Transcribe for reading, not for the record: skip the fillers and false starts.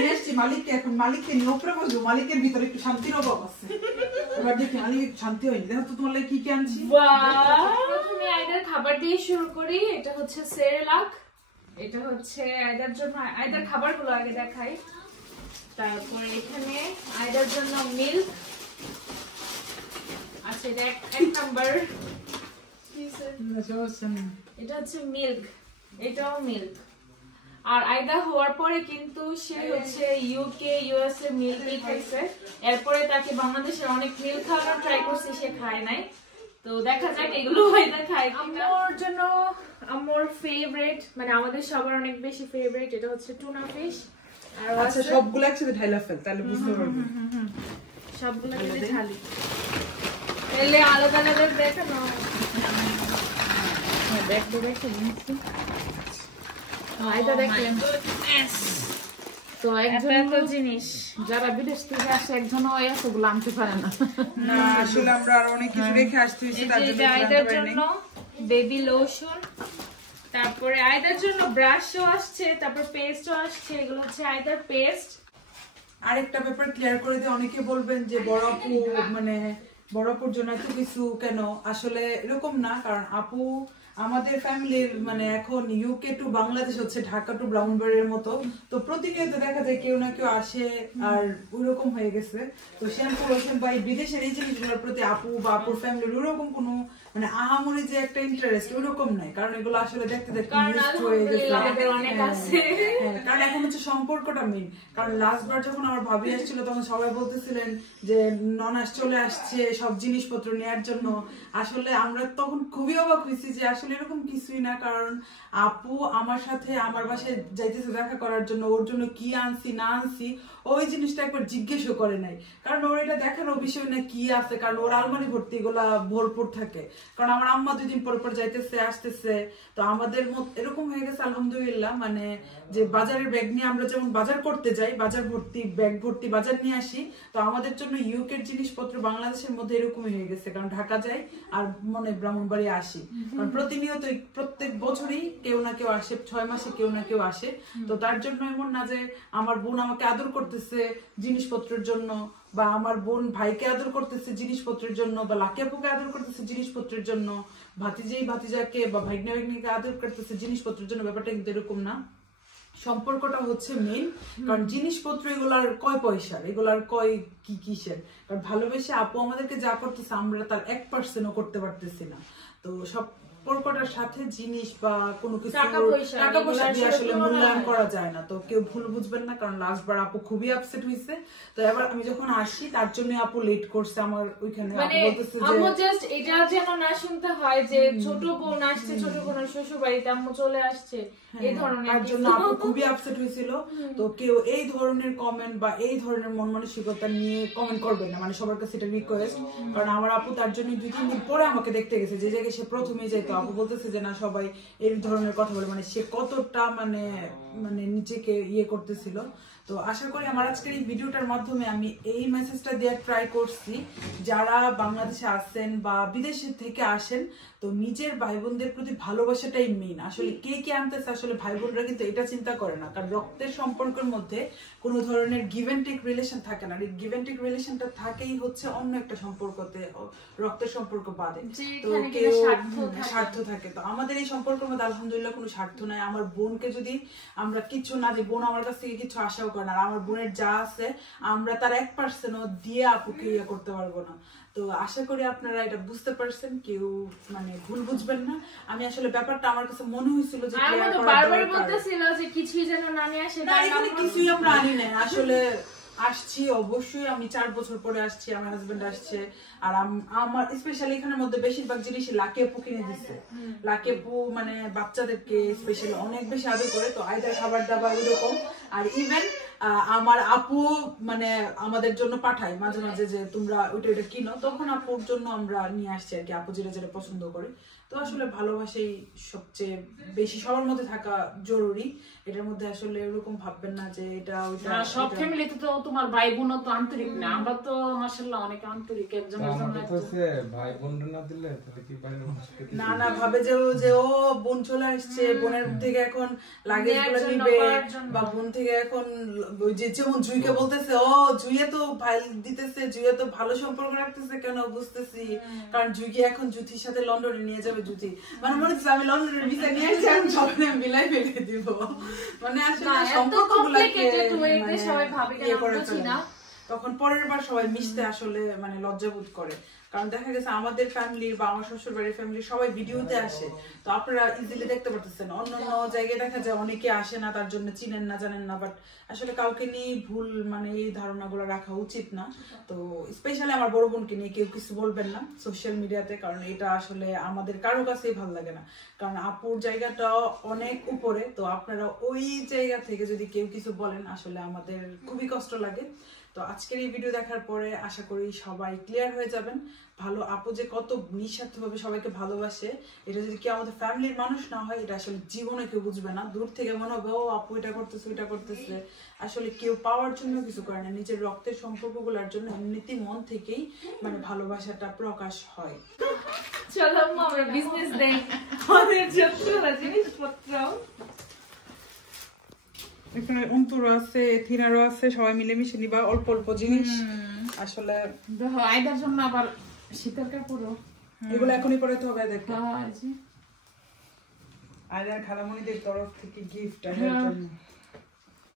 নিয়ে আসছি মালিককে, এখন মালিককে নিয়ে উপরে বসবো, মালিকের ভিতরে একটু শান্তির অভাব আছে। এবার দেখি মালিক একটু শান্তি হয়নি। দেখো তো তোমার কি কি আনছি। প্রথমে আইদার খাবার দিয়ে শুরু করি। এটা হচ্ছে সেরেলাক, এটা হচ্ছে আইদার জন্য, আইদার খাবারগুলো আগে দেখাই। তারপরে এখানে আইদার জন্য মিল্ক আছে, এটা এক নাম্বার। এটা হচ্ছে মিল্ক, এটাও মিল্ক। আর আইদা হওয়ার পরে কিন্তু সে হচ্ছে ইউকে ইউএসএ মিল্কই খাইছে, এরপরে তাকে বাংলাদেশের অনেক মিল্ক খাওয়ানোর ট্রাই করছে, সে খায় নাই। তো দেখা যাক এগুলো আইদা খায় কিনা। আমার জন্য আমার ফেভারিট, মানে আমাদের সবার অনেক বেশি ফেভারিট, এটা হচ্ছে টুনা ফিশ। আর আচ্ছা সবগুলো একসাথে ঢাইলা ফেল, তাহলে বুঝতে পারবে। সবগুলো কেটে ঢালি, তাহলে আলাদা আলাদা দেখো না। দেখ দেখো নিচ্ছি। আইদা দেখেন তো এত জিনিস, যারা বিদেশ থেকে আসে একজন ওই এতগুলো আনতে পারে না। না আসলে আমরা আর অনেক কিছু রেখে আসতে হয়েছে, তার জন্য আইদার জন্য বেবি লোশন, তারপরে আইদার জন্য ব্রাশও আসছে, তারপর পেস্টও আসছে। এগুলো হচ্ছে আইদার পেস্ট। আরেকটা ব্যাপার ক্লিয়ার করে দিয়ে অনেকে বলবেন যে বড় আপু মানে বড় আপুর জন্য এত কিছু কেন, আসলে এরকম না। কারণ আপু আমাদের ফ্যামিলির মানে এখন ইউকে টু বাংলাদেশ হচ্ছে ঢাকা টু ব্রাউনবাড়ির মতো, তো প্রতিনিয়ত দেখা যায় কেউ না কেউ আসে আর ওইরকম হয়ে গেছে। তো শ্যাম্পু লোশন বা বিদেশের এই জিনিসগুলোর প্রতি আপু বা আপুর ফ্যামিলির ওইরকম কোনো মানে আহামরি যে একটা ইন্টারেস্ট ওইরকম নাই, কারণ এগুলো আসলে দেখতে দেখতে হয়ে গেছে। কারণ এখন হচ্ছে সম্পর্কটা মেইন। কারণ লাস্ট বার যখন আমার ভাবি আসছিল তখন সবাই বলতেছিলেন যে ননাস চলে আসছে সব জিনিসপত্র নেওয়ার জন্য। আসলে আমরা তখন খুবই অবাক হয়েছি যে আসলে এরকম কিছুই না। কারণ আপু আমার সাথে আমার বাসায় যাইতেছে দেখা করার জন্য, ওর জন্য কি আনছি না আনছি ওই জিনিসটা একবার জিজ্ঞেসও করে নাই। কারণ ওর এটা দেখানোর বিষয় না কি আছে, কারণ ওর আলমারি ভর্তি এগুলা ভরপুর থাকে। কারণ আমার আম্মা 2 দিন পর পর যাইতেছে আসতেছে, তো আমাদের এরকম হয়ে গেছে আলহামদুলিল্লাহ। মানে যে বাজারের ব্যাগ নিয়ে আমরা যেমন বাজার করতে যাই, বাজার ভর্তি ব্যাগ ভর্তি বাজার নিয়ে আসি, তো আমাদের জন্য ইউকের জিনিসপত্র বাংলাদেশের মধ্যে এরকমই হয়ে গেছে। কারণ ঢাকা যাই আর মনে ব্রাহ্মণবাড়ি আসি, কারণ প্রতিনিয়ত প্রত্যেক বছরই কেউ না কেউ আসে, 6 মাসে কেউ না কেউ আসে। তো তার জন্য এমন না যে আমার বোন আমাকে আদর করতেছে জিনিসপত্রের জন্য, বা আমার বোন ভাইকে আদর করতেছে জিনিসপত্রের জন্য, বা লাকি আপুকে আদর করতেছে জিনিসপত্রের জন্য, ভাতিজি ভাতিজাকে বা ভাগ্নে ভাগ্নিকে আদর করতেছে জিনিসপত্রের জন্য। ব্যাপারটা কিন্তু এরকম না, সম্পর্কটা হচ্ছে মেইন। কারণ জিনিসপত্র এগুলার কয় পয়সার, এগুলার কয় কি কিসের। কারণ ভালোবেসে আপু আমাদেরকে যা করতেছে আমরা তার 1%ও করতে পারতেছি না। তো সম্পর্কটার সাথে জিনিস বা কোনো কিছু টাকা পয়সা দিয়ে আসলে মূল্যায়ন করা যায় না। তো কেউ ভুল বুঝবেন না, কারণ লাস্ট বার আপু খুবই আপসেট হয়েছে। তো এবার আমি যখন আসি তার জন্য আপু লেট করছে আমার ওইখানে। আপু বলতেছে যে আম্মু জাস্ট এটা যেন না শুনতে হয় যে ছোট বোন আসছে, ছোট বোনের শ্বশুর বাড়িতে আম্মু চলে আসছে, এই ধরনের। তার জন্য আপু খুবই আপসেট হয়েছিল। তো কেউ এই ধরনের কমেন্ট বা এই ধরনের মন মানসিকতা নিয়ে কমেন্ট করবেন না, মানে সবার কাছে এটা রিকোয়েস্ট। কারণ আমার আপু তার জন্য 2-3 দিন পরে আমাকে দেখতে গেছে, যে জায়গায় সে প্রথমেই যেত। আপু বলতেছে যে না সবাই এই ধরনের কথা বলে, মানে সে কতটা মানে নিজেকে ইয়ে করতেছিল। তো আশা করি আমার আজকের এই ভিডিওটার মাধ্যমে আমি এই মেসেজটা দেওয়ার ট্রাই করছি, যারা বাংলাদেশে আসেন বা বিদেশে থেকে আসেন, তো নিজের ভাই বোনদের প্রতি ভালোবাসাটাই মেইন। আসলে কে কে আনতেছে আসলে ভাই বোনরা কিন্তু এটা চিন্তা করে না, কারণ রক্তের সম্পর্কের মধ্যে কোনো ধরনের গিভ এন্ড টেক রিলেশন থাকে না। গিভ এন্ড টেক রিলেশনটা থাকেই হচ্ছে অন্য একটা সম্পর্কতে, রক্তের সম্পর্ক বাদে। তো কেউ স্বার্থ থাকে। তো আমাদের এই সম্পর্কের মধ্যে আলহামদুলিল্লাহ কোনো স্বার্থ নাই। আমার বোনকে যদি আমরা কিছু না দিই, বোন আমার কাছ থেকে কিছু আশাও করে না। আর আমার বোনের যা আছে আমরা তার 1%ও দিয়ে আপুকে ইয়ে করতে পারবো না। তো আশা করি আপনারা এটা বুঝতে পারছেন, কেউ মানে ভুল বুঝবেন না। আমি আসলে ব্যাপারটা আমার কাছে মনে হয়েছিল যে বারবার বলতেছিল যে কিছুই যেন না নিয়ে আসে, না এখানে কিছুই আমরা আনি না। আসলে আসছি অবশ্যই, আমি 4 বছর পরে আসছি, আমার হাজবেন্ড আসছে। আর আমার স্পেশালি এখানের মধ্যে বেশিরভাগ জিনিস লাকি আপু কিনে দিচ্ছে। লাকি আপু মানে বাচ্চাদেরকে স্পেশালি অনেক বেশি আদর করে, তো আইদার খাবার দাবার ওইরকম। আর ইভেন আমার আপু মানে আমাদের জন্য পাঠায় মাঝে মাঝে যে তোমরা ওইটা কিনো, তখন আপুর জন্য আমরা নিয়ে আসছি আর কি, আপু যেটা যেটা পছন্দ করে। তো তো আসলে ভালোবাসাই সবচেয়ে বেশি সবার মধ্যে থাকা জরুরি। এটার মধ্যে আসলে এরকম ভাববেন না যে এটা ওইটা। সব ফ্যামিলিতে তো তোমার ভাই বোনও তো আন্তরিক না, আমরা তো মাশাআল্লাহ অনেক আন্তরিক একজনের জন্য ভাই বোন না দিলে তাহলে কি বাইরের মানুষকে না না ভাবে যে ও বোন চলে আসছে, বোনের থেকে এখন লাগেজ গুলো নিবে, বা বোন থেকে এখন ওই যে যেমন জুইকে বলতেছে ও জুইয়ে তো ভাই দিতেছে, জুইয়ে তো ভালো সম্পর্ক রাখতেছে কেন বুঝতেছি, কারণ জুইকে এখন জুথির সাথে লন্ডনে নিয়ে যাবে জুথি, মানে মনে হচ্ছে আমি লন্ডনের ভিসা নিয়ে আসছি আমি সবাই মিলাই ফেলে দিব, মানে আসলে সম্পর্কগুলোকে সবাই ভাবে কেন বুঝি না। তখন পরের বার সবাই মিশতে আসলে মানে লজ্জাবোধ করে, কারণ দেখা গেছে আমাদের ফ্যামিলির বা আমার শ্বশুর বাড়ির ফ্যামিলির সবাই ভিডিওতে আসে, তো আপনারা ইজিলি দেখতে পারতেছেন। অন্যান্য জায়গায় দেখা যায় অনেকে আসে না, তার জন্য চিনেন না জানেন না, বাট আসলে কাউকে নিয়ে ভুল মানে এই ধারণাগুলো রাখা উচিত না। তো স্পেশালি আমার বড় বোনকে নিয়ে কেউ কিছু বলবেন না সোশ্যাল মিডিয়াতে, কারণ এটা আসলে আমাদের কারো কাছেই ভালো লাগে না, কারণ আপুর জায়গাটা অনেক উপরে, তো আপনারা ওই জায়গা থেকে যদি কেউ কিছু বলেন আসলে আমাদের খুবই কষ্ট লাগে। তো আজকের এই ভিডিও দেখার পরে আশা করি সবাই ক্লিয়ার হয়ে যাবেন ভালো আপু যে কত নিঃস্বার্থভাবে সবাইকে ভালোবাসে। এটা যদি কেউ আমাদের ফ্যামিলির মানুষ না হয় এটা আসলে জীবনে কেউ বুঝবে না, দূর থেকে মনে হবে ও আপু এটা করতেছে ওইটা করতেছে, আসলে কেউ পাওয়ার জন্য কিছু করে না, নিজের রক্তের সম্পর্কগুলোর জন্য এমনিতেই মন থেকেই মানে ভালোবাসাটা প্রকাশ হয়। চলো আমরা বিজনেস দেই আমাদের যতগুলো জিনিসপত্র, এখানে অন্তরও আছে, থিনারও আছে, সবাই মিলেমিশে নিবা অল্প অল্প জিনিস। আসলে দেখো আইদার জন্য আবার শীতের কাপড়ও এগুলো এখনই পড়াতে হবে, দেখো হ্যাঁ আয়দার খালামণিদের তরফ থেকে গিফট।